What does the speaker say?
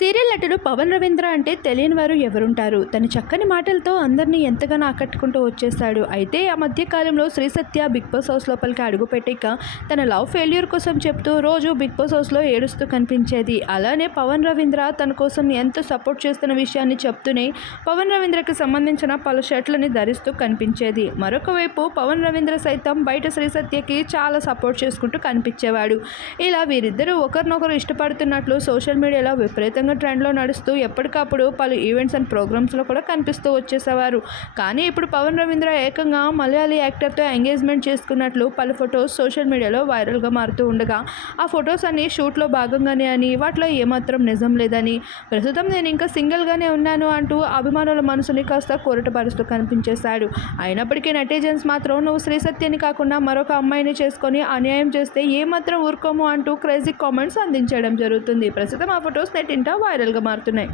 Serial నటుడు పవన్ రవీంద్ర అంటే తెలియని వారు ఎవరుంటారు? తన చక్కని మాటలతో అందరినీ ఎంతగానో ఆకట్టుకుంటూ వచ్చేస్తాడు. అయితే ఆ మధ్య కాలంలో Shri Satya Big Boss house లోపలికి అడుగుపెట్టాక తన లవ్ ఫెయిల్యూర్ కోసం చెప్తూ రోజు బిగ్ బాస్ హౌస్లో ఏడుస్తూ కనిపించేది. అలానే పవన్ రవీంద్ర తన కోసం ఎంతో సపోర్ట్ చేస్తున్న విషయాన్ని చెప్తూనే పవన్ రవీంద్రకి సంబంధించిన పలు షర్ట్లని ధరిస్తూ కనిపించేది. మరొక వైపు పవన్ రవీంద్ర సైతం బయట శ్రీ సత్యకి చాలా సపోర్ట్ చేసుకుంటూ కనిపించేవాడు. ఇలా వీరిద్దరూ ఒకరినొకరు ఇష్టపడుతున్నట్లు సోషల్ మీడియాలో విపరీతంగా ట్రెండ్లో నడుస్తూ ఎప్పటికప్పుడు పలు ఈవెంట్స్ అండ్ ప్రోగ్రామ్స్లో కూడా కనిపిస్తూ వచ్చేసేవారు. కానీ ఇప్పుడు పవన్ రవీంద్ర ఏకంగా మలయాళీ యాక్టర్తో ఎంగేజ్మెంట్ చేసుకున్నట్లు పలు ఫొటోస్ సోషల్ మీడియాలో వైరల్గా మారుతూ ఉండగా ఆ ఫొటోస్ అన్ని షూట్లో భాగంగానే అని వాటిలో ఏమాత్రం నిజం లేదని ప్రస్తుతం నేను ఇంకా సింగిల్గానే ఉన్నాను అంటూ అభిమానుల మనసుని కాస్త కోరటపరుస్తూ కనిపించేశాడు. అయినప్పటికీ నటేజన్స్ మాత్రం నువ్వు శ్రీ సత్యని కాకుండా మరొక అమ్మాయిని చేసుకొని అన్యాయం చేస్తే ఏమాత్రం ఊరుకోము అంటూ క్రేజీ కామెంట్స్ అందించడం జరుగుతుంది. ప్రస్తుతం ఆ ఫొటోస్ నెట్టింట వైరల్గా మారుతున్నాయి.